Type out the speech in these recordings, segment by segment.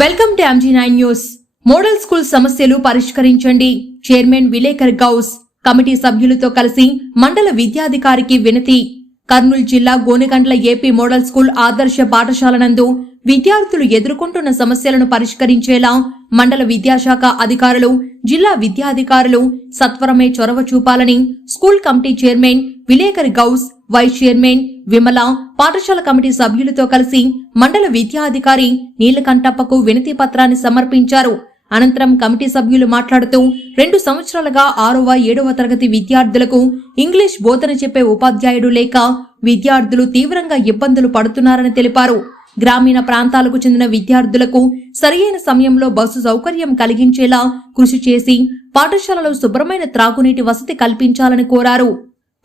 Welcome to MG nine news model school సమస్యలు పరిష్కరించండి. Chairman విలేకర్ గౌస్ కమిటీ సభ్యులతో కలిసి మండల విద్యాధికారికి వినతి. కర్నూలు జిల్లా గోనెగండ్ల ఏపీ మోడల్ స్కూల్ ఆదర్శ పాఠశాల నందు విద్యార్థులు ఎదుర్కొంటున్న సమస్యలను పరిష్కరించేలా మండల విద్యాశాఖ అధికారులు జిల్లా విద్యాధికారులు సత్వరమే చొరవ చూపాలని స్కూల్ కమిటీ చైర్మన్ విలేకర్ గౌస్ వైస్ చైర్మన్ విమల పాఠశాల కమిటీ సభ్యులతో కలిసి మండల విద్యాధికారి నీలకంఠప్పకు వినతి పత్రాన్ని సమర్పించారు. అనంతరం కమిటీ సభ్యులు మాట్లాడుతూ రెండు సంవత్సరాలుగా ఆరవ ఏడవ తరగతి విద్యార్థులకు ఇంగ్లీష్ బోధన చెప్పే ఉపాధ్యాయుడు లేక విద్యార్థులు తీవ్రంగా ఇబ్బందులు పడుతున్నారని తెలిపారు. గ్రామీణ ప్రాంతాలకు చెందిన విద్యార్థులకు సరియైన సమయంలో బస్సు సౌకర్యం కలిగించేలా కృషి చేసి పాఠశాలలో శుభ్రమైన త్రాగునీటి వసతి కల్పించాలని కోరారు.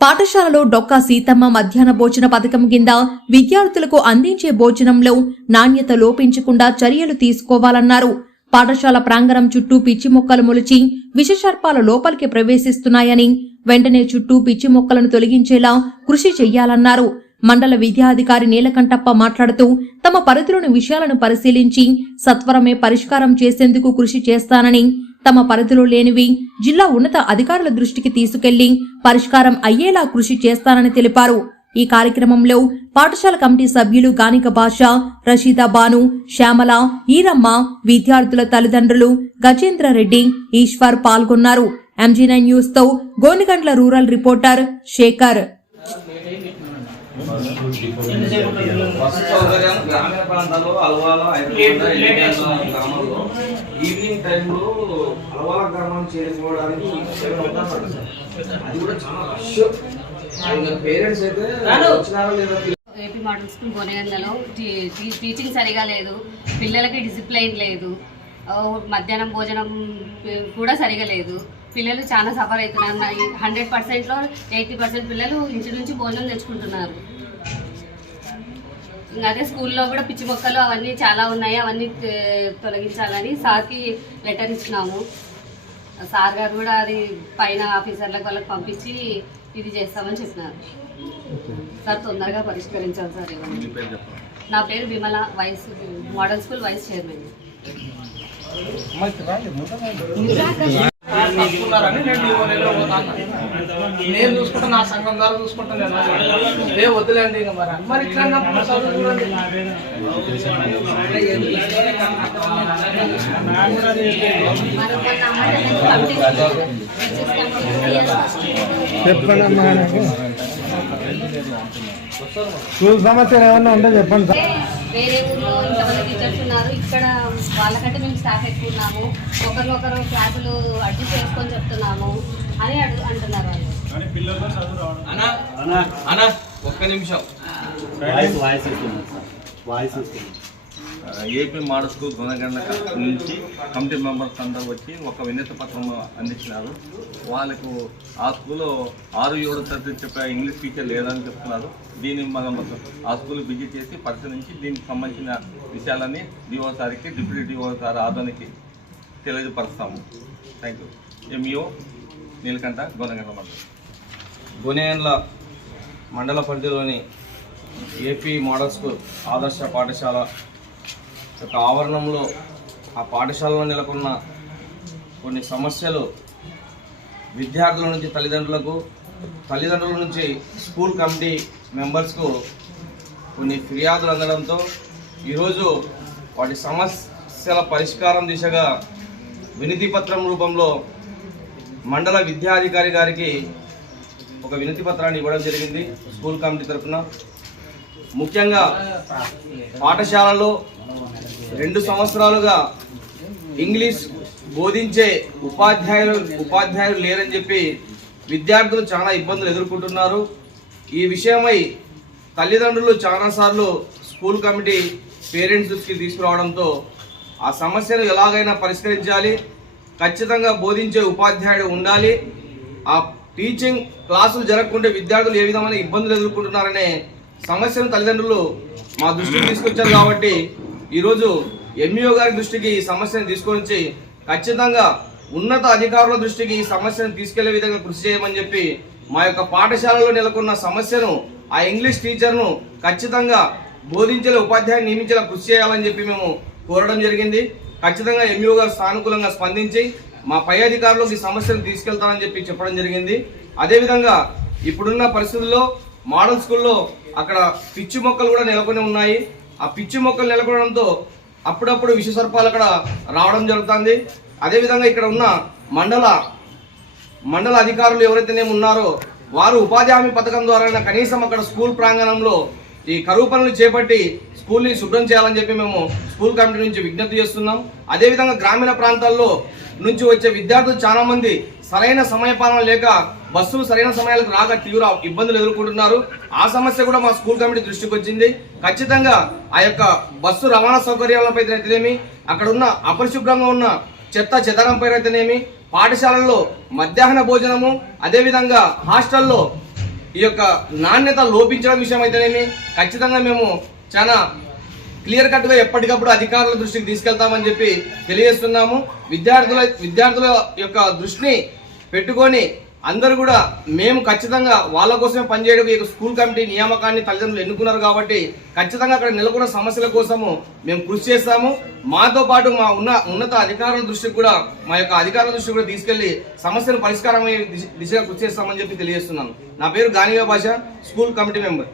పాఠశాలలో డొక్కా సీతమ్మ మధ్యాహ్న భోజన పథకం కింద విద్యార్థులకు అందించే భోజనంలో నాణ్యత లోపించకుండా చర్యలు తీసుకోవాలన్నారు. పాఠశాల ప్రాంగణం చుట్టూ పిచ్చి మొక్కలు మొలిచి విషసర్పాల లోపలికి ప్రవేశిస్తున్నాయని వెంటనే చుట్టూ పిచ్చి మొక్కలను తొలగించేలా కృషి చెయ్యాలన్నారు. మండల విద్యాధికారి నీలకంఠప్ప మాట్లాడుతూ తమ పరిధిలోని విషయాలను పరిశీలించి సత్వరమే పరిష్కారం చేసేందుకు కృషి చేస్తానని తమ పరిధిలో లేనివి జిల్లా ఉన్నత అధికారుల దృష్టికి తీసుకెళ్ళి పరిష్కారం అయ్యేలా కృషి చేస్తానని తెలిపారు. ఈ కార్యక్రమంలో పాఠశాల కమిటీ సభ్యులు గానిక భాష రషీదా బాను శ్యామల ఈరమ్మ విద్యార్థుల తల్లిదండ్రులు గజేంద్ర రెడ్డి ఈశ్వర్ పాల్గొన్నారు. ఎంజీ నైన్ న్యూస్తో గోనిగండ్ల రూరల్ రిపోర్టర్ శేఖర్. గ్రామీణ ప్రాంతాల్లో ఈవినింగ్ టైంలో అలవాల గ్రామాన్ని చేరుకోవడానికి అది కూడా చాలా రష్ పేరెంట్స్ అయితే వచ్చినారా లేదా ఏపీ మోడల్ స్కూల్ టీ- టీచింగ్ సరిగా లేదు. పిల్లలకి డిసిప్లైన్ లేదు. మధ్యాహ్నం భోజనం కూడా సరిగా లేదు. పిల్లలు చాలా సఫర్ అవుతున్నారు. హండ్రెడ్ పర్సెంట్లో ఎయిటీ పర్సెంట్ పిల్లలు ఇంటి నుంచి భోజనం తెచ్చుకుంటున్నారు. ఇంకా అదే స్కూల్లో కూడా పిచ్చి మొక్కలు అవన్నీ చాలా ఉన్నాయి. అవన్నీ తొలగించాలని సార్కి లెటర్ ఇచ్చినాము. సార్ గారు కూడా అది పైన ఆఫీసర్లకు వాళ్ళకి పంపించి ఇది చేస్తామని చెప్పినారు. సార్ తొందరగా పరిష్కరించాలి సార్ ఇవన్నీ. నా పేరు Vimala vice model school vice chairman. తీసుకున్నారని నేను ఈ నెలలో పోతాను నేను చూసుకుంటా నా సంఘం ద్వారా చూసుకుంటాను ఏ వద్దులేండి ఇక మరి. మరి ఇట్లా అన్నప్పుడు చదువు చూడండి. చెప్పండి సమస్యలు ఏమన్నా ఉంటే చెప్పండి సార్. వేరే ఊర్లో ఇంతమంది టీచర్స్ ఉన్నారు. ఇక్కడ వాళ్ళకంటే మేము స్టాఫ్ ఎక్కువ ఉన్నాము. ఒకరినొకరు క్లాసులు అడ్జస్ట్ చేసుకొని చెప్తున్నాము అని అడుగు అంటున్నారు వాళ్ళు. అన్నా అన్నా. ఒక్క నిమిషం. వాయిస్ వాయిస్ వాయిస్ ఏపీ మాడస్కు గుణగండ నుంచి కమిటీ మెంబర్స్ అందరూ వచ్చి ఒక వినతి పత్రం అందించినారు. వాళ్ళకు ఆ స్కూల్లో ఆరు ఏడు తరగతి చెప్పే ఇంగ్లీష్ టీచర్ లేదని చెప్తున్నారు. దీన్ని మనం ఆ స్కూల్ విజిట్ చేసి పరిశీలించి దీనికి సంబంధించిన విషయాలన్నీ డిఓ సార్కి డిప్యూటీ డిఓ సార్ ఆదోనికి తెలియజపరుస్తాము థ్యాంక్ యూ ఎంఈఓ నీలకంఠ గుణగండ మండలం. గునేండ్ల మండల పరిధిలోని ఏపీ మోడల్ స్కూల్ ఆదర్శ పాఠశాల యొక్క ఆవరణంలో ఆ పాఠశాలలో నెలకొన్న కొన్ని సమస్యలు విద్యార్థుల నుంచి తల్లిదండ్రులకు తల్లిదండ్రుల నుంచి స్కూల్ కమిటీ మెంబర్స్కు కొన్ని ఫిర్యాదులు అందడంతో ఈరోజు వాటి సమస్యల పరిష్కారం దిశగా వినతి పత్రం రూపంలో మండల విద్యాధికారి గారికి ఒక వినతి పత్రాన్ని ఇవ్వడం జరిగింది స్కూల్ కమిటీ తరఫున. ముఖ్యంగా పాఠశాలలో రెండు సంవత్సరాలుగా ఇంగ్లీష్ బోధించే ఉపాధ్యాయులు ఉపాధ్యాయులు లేరని చెప్పి విద్యార్థులు చాలా ఇబ్బందులు ఎదుర్కొంటున్నారు. ఈ విషయమై తల్లిదండ్రులు చాలాసార్లు స్కూల్ కమిటీ పేరెంట్స్ దృష్టికి తీసుకురావడంతో ఆ సమస్యను ఎలాగైనా పరిష్కరించాలి ఖచ్చితంగా బోధించే ఉపాధ్యాయుడు ఉండాలి. ఆ టీచింగ్ క్లాసులు జరగకుంటే విద్యార్థులు ఏ విధమైన ఇబ్బందులు ఎదుర్కొంటున్నారనే సమస్యను తల్లిదండ్రులు మా దృష్టికి తీసుకొచ్చారు కాబట్టి ఈరోజు ఎంఈఓ గారి దృష్టికి ఈ సమస్యను తీసుకొచ్చి ఖచ్చితంగా ఉన్నత అధికారుల దృష్టికి ఈ సమస్యను తీసుకెళ్ళే విధంగా కృషి చేయమని చెప్పి మా యొక్క పాఠశాలలో నెలకొన్న సమస్యను ఆ ఇంగ్లీష్ టీచర్ను ఖచ్చితంగా బోధించేలా ఉపాధ్యాయుని నియమించేలా కృషి చేయాలని చెప్పి మేము కోరడం జరిగింది. ఖచ్చితంగా ఎంఈఓ గారు సానుకూలంగా స్పందించి మా పై అధికారులకు ఈ సమస్యను తీసుకెళ్తామని చెప్పి చెప్పడం జరిగింది. అదేవిధంగా ఇప్పుడున్న పరిస్థితుల్లో మోడల్ స్కూల్లో అక్కడ పిచ్చి మొక్కలు కూడా నెలకొని ఉన్నాయి. ఆ పిచ్చి మొక్కలు నెలకొనడంతో అప్పుడప్పుడు విష సర్పాలు అక్కడ రావడం జరుగుతుంది. అదేవిధంగా ఇక్కడ ఉన్న మండల మండల అధికారులు ఎవరైతేనే ఉన్నారో వారు ఉపాధి హామీ పథకం ద్వారా కనీసం అక్కడ స్కూల్ ప్రాంగణంలో ఈ కరువు పనులు చేపట్టి స్కూల్ని శుభ్రం చేయాలని చెప్పి మేము స్కూల్ కమిటీ నుంచి విజ్ఞప్తి చేస్తున్నాం. అదేవిధంగా గ్రామీణ ప్రాంతాల్లో నుంచి వచ్చే విద్యార్థులు చాలా మంది సరైన సమయపాలన లేక బస్సులు సరైన సమయాలకు రాక తీవ్ర ఇబ్బందులు ఎదుర్కొంటున్నారు. ఆ సమస్య కూడా మా స్కూల్ కమిటీ దృష్టికి వచ్చింది. ఖచ్చితంగా ఆ యొక్క బస్సు రవాణా సౌకర్యాలపై అయితేనేమి అక్కడ ఉన్న అపరిశుభ్రంగా ఉన్న చెత్త చెదరంపై అయితేనేమి పాఠశాలల్లో మధ్యాహ్న భోజనము అదేవిధంగా హాస్టల్లో ఈ యొక్క నాణ్యత లోపించడం విషయం అయితేనేమి ఖచ్చితంగా మేము చాలా క్లియర్ కట్గా ఎప్పటికప్పుడు అధికారుల దృష్టికి తీసుకెళ్తామని చెప్పి తెలియజేస్తున్నాము. విద్యార్థుల విద్యార్థుల యొక్క దృష్టిని పెట్టుకొని అందరూ కూడా మేము ఖచ్చితంగా వాళ్ళ కోసమే పనిచేయడం ఈ స్కూల్ కమిటీ నియామకాన్ని తల్లిదండ్రులు ఎన్నుకున్నారు కాబట్టి ఖచ్చితంగా అక్కడ నెలకొన్న సమస్యల కోసము మేము కృషి చేస్తాము. మాతో పాటు మా ఉన్న ఉన్నత అధికారుల దృష్టికి కూడా మా యొక్క అధికారుల దృష్టికి కూడా తీసుకెళ్ళి సమస్యను పరిష్కారమయ్యే దిశగా కృషి చేస్తామని చెప్పి తెలియజేస్తున్నాను. నా పేరు గానిగా భాష స్కూల్ కమిటీ మెంబర్.